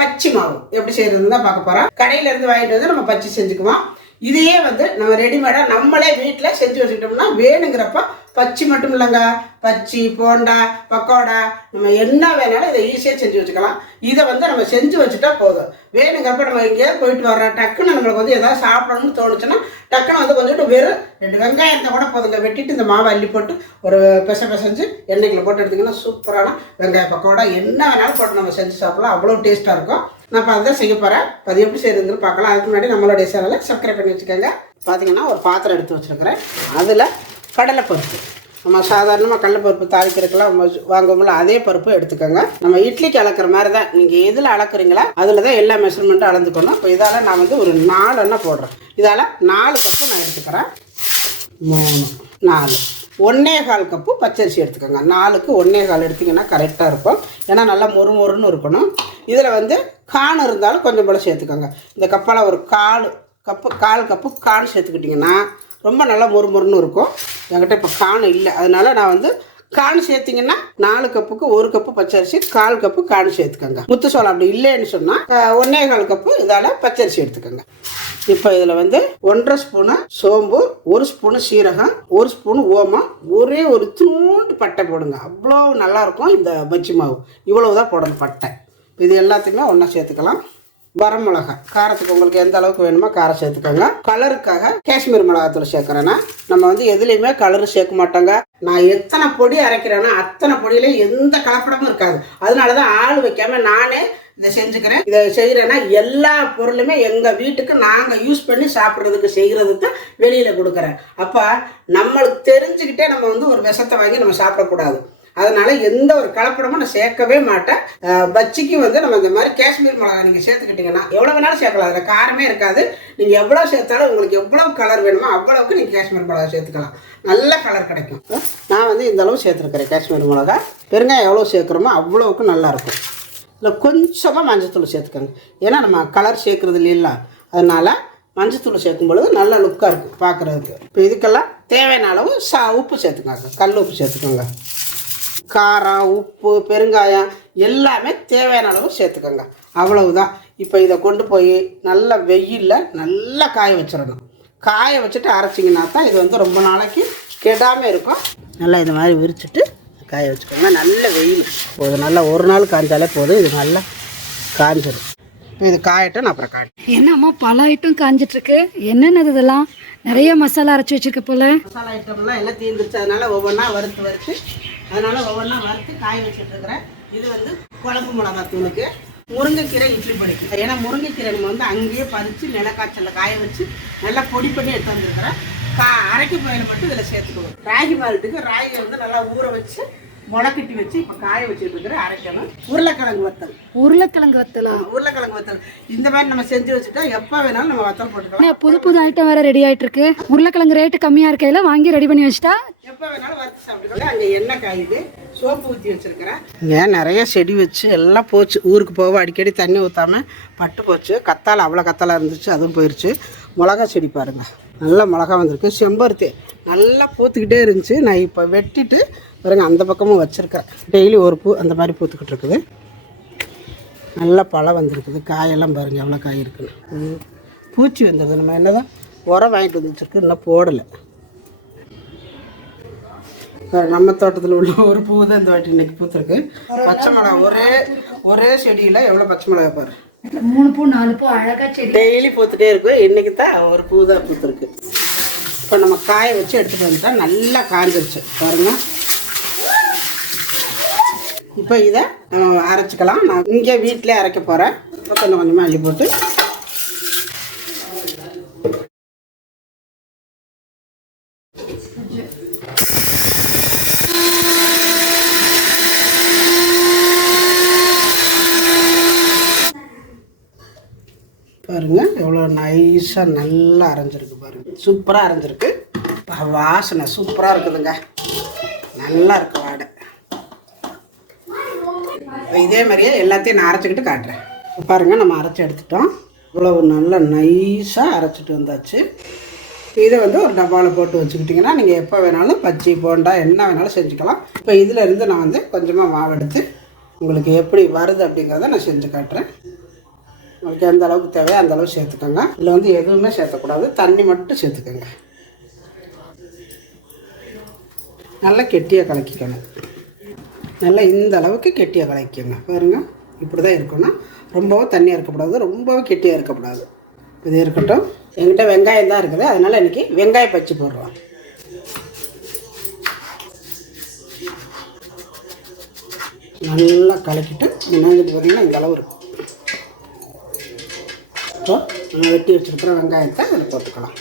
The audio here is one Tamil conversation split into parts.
பச்சை மாவு எப்படி செய்யறதுன்னு தான் பார்க்க போறோம். கடையில இருந்து வாங்கிட்டு வந்து நம்ம பச்சை செஞ்சுக்குவோம். இதையே வந்து நம்ம ரெடிமேடாக நம்மளே வீட்டில் செஞ்சு வச்சுக்கிட்டோம்னா வேணுங்கிறப்ப பச்சி மட்டும் இல்லைங்க. பச்சி போண்டா பக்கோடா நம்ம என்ன வேணாலும் இதை ஈஸியாக செஞ்சு வச்சுக்கலாம். இதை வந்து நம்ம செஞ்சு வச்சுட்டா போதும். வேணுங்கிறப்ப நம்ம எங்கேயாவது போயிட்டு வர்றோம். டக்குன்னு நம்மளுக்கு வந்து எதாவது சாப்பிடணும்னு தோணுச்சுன்னா டக்குன்னு வந்து கொஞ்சம் வெறும் ரெண்டு வெங்காயத்தை கூட போதுங்க. வெட்டிட்டு இந்த மாவை அள்ளி போட்டு ஒரு பெச பெசஞ்சு எண்ணெய்க்குள்ள போட்டு எடுத்திங்கன்னா சூப்பரான வெங்காய பக்கோடா என்ன வேணாலும் போட்டு நம்ம செஞ்சு சாப்பிடலாம். அவ்வளோ டேஸ்ட்டாக இருக்கும். நான் இப்போ அதுதான் செய்ய போகிறேன் அது எப்படி செய்யறதுன்னு பார்க்கலாம். அதுக்கு முன்னாடி நம்மளுடைய சேனலை சப்ஸ்கிரைப் பண்ணி வச்சுக்கோங்க. பார்த்தீங்கன்னா ஒரு பாத்திரம் எடுத்து வச்சுருக்கிறேன். அதில் கடலைப்பருப்பு. நம்ம சாதாரணமாக கடலைப்பருப்பு தாளிக்கிறதுக்கெல்லாம் வாங்குவோம்ல அதே பருப்பு எடுத்துக்கோங்க. நம்ம இட்லிக்கு அளக்குற மாதிரி தான் நீங்கள் எதில் அளக்குறீங்களா அதில் தான் எல்லா மெஷர்மெண்ட்டும் அளந்துக்கணும். இப்போ இதால் நான் வந்து ஒரு நாலு எண்ணெய் போடுறேன். இதால் நாலு கப்பு நான் எடுத்துக்கிறேன். மூணு நாலு. ஒன்னே கால் கப்பு பச்சரிசி எடுத்துக்கோங்க. நாலுக்கு ஒன்னே கால் எடுத்திங்கன்னா கரெக்டாக இருக்கும். ஏன்னா நல்லா மொறு மொறுன்னு இருக்கணும். இதில் வந்து கான் இருந்தாலும் கொஞ்சம் போல் சேர்த்துக்கோங்க. இந்த கப்பால் ஒரு கால் கப்பு கால் கப்பு கான் சேர்த்துக்கிட்டிங்கன்னா ரொம்ப நல்லா மொறு மொறுன்னு இருக்கும். என்கிட்ட இப்போ கான் இல்லை. அதனால நான் வந்து கான் சேர்த்திங்கன்னா நாலு கப்புக்கு ஒரு கப்பு பச்சரிசி கால் கப்பு கான் சேர்த்துக்கோங்க. முத்து சோளம் அப்படி இல்லைன்னு சொன்னால் ஒன்னே கால் கப்பு இதால் பச்சரிசி எடுத்துக்கோங்க. இப்போ இதில் வந்து ஒன்றரை ஸ்பூனு சோம்பு ஒரு ஸ்பூனு சீரகம் ஒரு ஸ்பூனு ஓமம் ஒரே ஒரு தூண்டு பட்டை போடுங்க. அவ்வளோ நல்லாயிருக்கும் இந்த பஜ்ஜி மாவு. இவ்வளவு தான் போடணும் பட்டை. இது எல்லாத்தையுமே ஒன்றா சேர்த்துக்கலாம். வரமிளகா காரத்துக்கு உங்களுக்கு எந்த அளவுக்கு வேணுமோ காரம் சேர்த்துக்கோங்க. கலருக்காக காஷ்மீர் மிளகாத்தூள் சேர்க்குறேன்னா நம்ம வந்து எதுலேயுமே கலரு சேர்க்க மாட்டோங்க. நான் எத்தனை பொடி அரைக்கிறேன்னா அத்தனை பொடியில எந்த கலப்படமும் இருக்காது. அதனால தான் ஆள் வைக்காம நானே இதை செஞ்சுக்கிறேன். இதை செய்கிறேன்னா எல்லா பொருளுமே எங்கள் வீட்டுக்கு நாங்கள் யூஸ் பண்ணி சாப்பிட்றதுக்கு செய்கிறதுக்கு வெளியில் கொடுக்குறேன். அப்போ நம்மளுக்கு தெரிஞ்சுக்கிட்டே நம்ம வந்து ஒரு விஷத்தை வாங்கி நம்ம சாப்பிடக்கூடாது. அதனால எந்த ஒரு கலப்படமும் நான் சேர்க்கவே மாட்டேன். பச்சிக்கு பஜ்ஜிக்கு வந்து நம்ம இந்த மாதிரி காஷ்மீர் மிளகா நீங்கள் சேர்த்துக்கிட்டிங்கன்னா எவ்வளோ வேணாலும் சேர்க்கலாம். அதில் காரமே இருக்காது. நீங்கள் எவ்வளோ சேர்த்தாலும் உங்களுக்கு எவ்வளோ கலர் வேணுமோ அவ்வளவுக்கு நீங்கள் காஷ்மீர் மிளகா சேர்த்துக்கலாம். நல்ல கலர் கிடைக்கும். நான் வந்து இந்த அளவு சேர்த்துருக்கிறேன் காஷ்மீர் மிளகா பெருங்காயம் எவ்வளோ சேர்க்குறோமோ அவ்வளோவுக்கு நல்லாயிருக்கும் இல்லை கொஞ்சமாக மஞ்சத்தூள் சேர்த்துக்கோங்க. ஏன்னா நம்ம கலர் சேர்க்குறது இல்லைல்ல. அதனால் மஞ்சத்தூள் சேர்க்கும் பொழுது நல்ல லுக்காக இருக்கும் பார்க்குறதுக்கு. இப்போ இதுக்கெல்லாம் தேவையான அளவு சா உப்பு சேர்த்துக்கோங்க. கல் உப்பு சேர்த்துக்கோங்க. காரம் உப்பு பெருங்காயம் எல்லாமே தேவையான அளவு சேர்த்துக்கோங்க. அவ்வளவுதான். இப்போ இதை கொண்டு போய் நல்ல வெயிலில் நல்லா காய வச்சிடணும். காய வச்சுட்டு அரைச்சிங்கன்னா தான் இது வந்து ரொம்ப நாளைக்கு கெடாமல் இருக்கும். நல்லா இது மாதிரி விரிச்சிட்டு காய வச்சுக்கோங்க. நல்ல வெயில். போதும். நல்லா ஒரு நாள் காய்ஞ்சாலே போதும். இது நல்லா காஞ்சிடும் இது காயட்டும் நான் அப்புறம் காய்ட்டு என்னம்மா பல ஐட்டம் காஞ்சிட்டு இருக்கு என்னென்னது இதெல்லாம்? நிறைய மசாலா அரைச்சி வச்சிருக்க போல. மசாலா ஐட்டம்லாம் எல்லாம் தீர்ந்துருச்சு அதனால ஒவ்வொன்றா வறுத்து வறுத்து அதனால ஒவ்வொன்றா வறுத்து காய வச்சுட்டு இருக்கிறேன். இது வந்து குழம்பு மிளகா தூளுக்கு. முருங்கைக்கீரை இட்லி பொடிக்கு. ஏன்னா முருங்கைக்கீரை நம்ம வந்து அங்கேயே பறித்து நிலக்காய்ச்சலில் காய வச்சு நல்லா பொடி பண்ணி எடுத்து வந்துருக்கிறேன். கா அரைக்க பயிர் மட்டும் இதில் சேர்த்துக்குவோம். ராகி மால்ட்டுக்கு ராகியை வந்து நல்லா ஊற வச்சு முளைக்கட்டி வச்சு இப்போ காய வச்சுட்டு அரைக்கணும். உருளைக்கிழங்கு வத்தல். உருளைக்கிழங்கு வத்தலா? உருளைக்கிழங்கு வத்தல். இந்த மாதிரி நம்ம செஞ்சு வச்சுட்டா எப்போ வேணாலும் நம்ம வத்தல் போட்டுக்கலாம். புது புது ஐட்டம் வேற ரெடி ஆயிட்டு இருக்கு உருளைக்கிழங்கு ரேட்டு கம்மியா இருக்கையில வாங்கி ரெடி பண்ணி வச்சுட்டா? எப்போ வேணாலும் வறுத்து சாப்பிட்டுக்கலாம். அங்கே எண்ணெய் காயுது சோப்பு ஊற்றி வச்சுருக்கிறேன். இங்கே நிறைய செடி வச்சு எல்லாம் போச்சு. ஊருக்கு போக அடிக்கடி தண்ணி ஊற்றாம பட்டு போச்சு. கத்தாழை அவ்வளோ கத்தாழை இருந்துச்சு அதுவும் போயிடுச்சு மிளகா செடி பாருங்க. நல்ல மிளகா வந்திருக்கு. செம்பருத்தி நல்லா பூத்துக்கிட்டே இருந்துச்சு. நான் இப்போ வெட்டிட்டு பாருங்க அந்த பக்கமும் வச்சுருக்கேன் டெய்லி ஒரு பூ அந்த மாதிரி பூத்துக்கிட்டு இருக்குது. நல்லா பழம் வந்திருக்குது. காயெல்லாம் பாருங்கள் எவ்வளோ காய் இருக்குன்னு. பூச்சி வந்துடுது நம்ம என்ன தான் உரம் வாங்கிட்டு வந்து வச்சுருக்கு இன்னும் போடலை. நம்ம தோட்டத்தில் உள்ள ஒரு பூ தான் இந்த வாட்டி இன்னைக்கு பூத்துருக்கு. பச்சை மிளகா ஒரே ஒரே செடியில் எவ்வளோ பச்சை மிளகா பாரு. மூணு பூ நாலு பூ அழகா செடி. டெய்லி பூத்துட்டே இருக்கும் இன்னைக்கு தான் ஒரு பூ தான் பூத்துருக்கு. இப்போ நம்ம காய வச்சு எடுத்துகிட்டு வந்துட்டா நல்லா காஞ்சிருச்சு. பாருங்க. இப்போ இதை நம்ம அரைச்சிக்கலாம். நான் இங்கே வீட்டிலே அரைக்க போகிறேன் கொஞ்சம் கொஞ்சமாக அள்ளி போட்டு பாருங்கள் எவ்வளோ நைஸாக நல்லா அரைஞ்சிருக்கு பாருங்க. சூப்பராக அரைஞ்சிருக்கு. பா, வாசனை சூப்பராக இருக்குதுங்க. நல்லா இருக்கு வாடை. இதே மாதிரியே எல்லாத்தையும் நான் அரைச்சிக்கிட்டு காட்டுறேன். இப்ப பாருங்க நம்ம அரைச்சி எடுத்துட்டோம். இவ்வளவு நல்லா நைஸாக அரைச்சிட்டு வந்தாச்சு. இதை வந்து ஒரு டப்பாவில் போட்டு வச்சுக்கிட்டிங்கன்னா நீங்கள் எப்போ வேணாலும் பச்சி போண்டா என்ன வேணாலும் செஞ்சுக்கலாம். இப்போ இதிலேருந்து நான் வந்து கொஞ்சமாக மாவெடுத்து உங்களுக்கு எப்படி வருது அப்படிங்கிறத நான் செஞ்சு காட்டுறேன். உங்களுக்கு எந்த அளவுக்கு தேவையோ அந்த அளவு சேர்த்துக்கோங்க. இதில் வந்து எதுவுமே சேர்த்தக்கூடாது. தண்ணி மட்டும் சேர்த்துக்கோங்க. நல்லா கெட்டியாக கலக்கிக்கணும் நல்லா இந்த அளவுக்கு கெட்டியாக கலக்கிக்கோங்க. பாருங்க இப்படி தான் இருக்கணும். ரொம்பவும் தண்ணியாக இருக்கக்கூடாது. ரொம்பவும் கெட்டியாக இருக்கக்கூடாது. இது இருக்கட்டும். என்கிட்ட வெங்காயம் தான் இருக்குது. அதனால் இன்றைக்கி வெங்காய பச்சி போடுறோம். நல்லா கலக்கிட்டு முன்னாடி பார்த்திங்கன்னா இந்த அளவு இருக்கும். இப்போ வெட்டி வச்சுருக்கிற வெங்காயத்தை அதில் போட்டுக்கலாம்.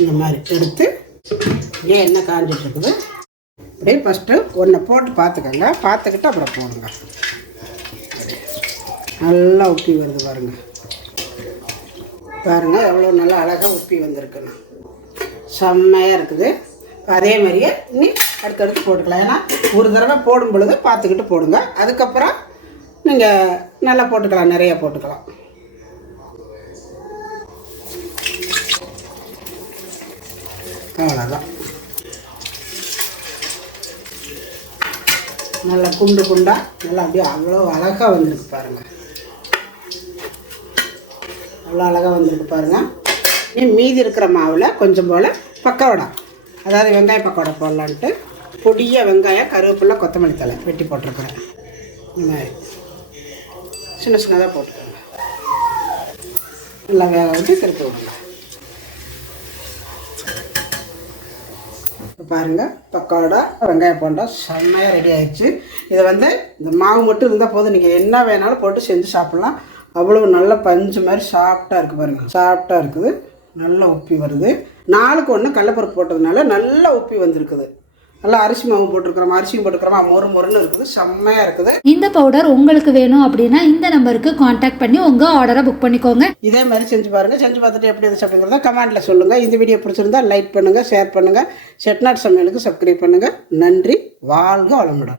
இந்த மாதிரி எடுத்து இங்கே எண்ணெய் காஞ்சிட்டு இருக்குது. அப்படியே ஃபஸ்ட்டு ஒன்றை போட்டு பார்த்துக்கோங்க. பார்த்துக்கிட்டு அப்புறம் போடுங்க. நல்லா உப்பி வருது பாருங்க. பாருங்கள் எவ்வளோ நல்லா அழகாக உப்பி வந்திருக்குன்னு செம்மையாக இருக்குது. அதே மாதிரியே இனி அடுத்தடுத்து போட்டுக்கலாம். ஏன்னா ஒரு தடவை போடும் பொழுது பார்த்துக்கிட்டு போடுங்க. அதுக்கப்புறம் நீங்கள் நல்லா போட்டுக்கலாம் நிறைய போட்டுக்கலாம். அவ்வளோதான் நல்லா குண்டு குண்டா நல்லா அப்படியே அவ்வளோ அழகாக வந்திருக்கு பாருங்க. அவ்வளோ அழகாக வந்திருக்கு பாருங்க. மீதி இருக்கிற மாவில் கொஞ்சம் போல் பக்கவடை அதாவது வெங்காய பக்கோடா போடலான்ட்டு பொடிய வெங்காயம் கருவேப்பிலை கொத்தமல்லி தலை வெட்டி போட்டிருக்கிறேன். இந்த மாதிரி. சின்ன சின்னதாக போட்டுக்கோங்க. நல்லா வேக வச்சு திருப்பி விடுங்க. இப்போ பாருங்கள் பக்கோடா வெங்காயம் போண்டா செம்மையாக ரெடி ஆயிடுச்சு. இதை வந்து இந்த மாவு மட்டும் இருந்தால் போதும். நீங்கள் என்ன வேணாலும் போட்டு செஞ்சு சாப்பிட்லாம். அவ்வளோ நல்ல பஞ்சு மாதிரி சாஃப்டாக இருக்குது பாருங்கள் சாஃப்டாக இருக்குது. நல்லா உப்பி வருது. நாளுக்கு ஒன்று கடலப்பருப்பு போட்டதுனால நல்லா உப்பி வந்திருக்குது. நல்லா அரிசி மாவு போட்டிருக்கிறோம் அரிசியும் போட்டுக்கிறோமா மொறு மொறுன்னு இருக்குது செம்மையாக இருக்குது. இந்த பவுடர் உங்களுக்கு வேணும் அப்படின்னா இந்த நம்பருக்கு காண்டாக்ட் பண்ணி உங்கள் ஆர்டரை புக் பண்ணிக்கோங்க. இதே மாதிரி செஞ்சு பாருங்கள் செஞ்சு பார்த்துட்டு எப்படி இருந்துச்சு அப்படிங்கிறத கமெண்ட்டில் சொல்லுங்கள் இந்த வீடியோ பிடிச்சிருந்தா லைக் பண்ணுங்கள் ஷேர் பண்ணுங்கள் செட்நாட் சமையலுக்கு சப்ஸ்கிரைப் பண்ணுங்கள் நன்றி வாழ்க வளமுடன்.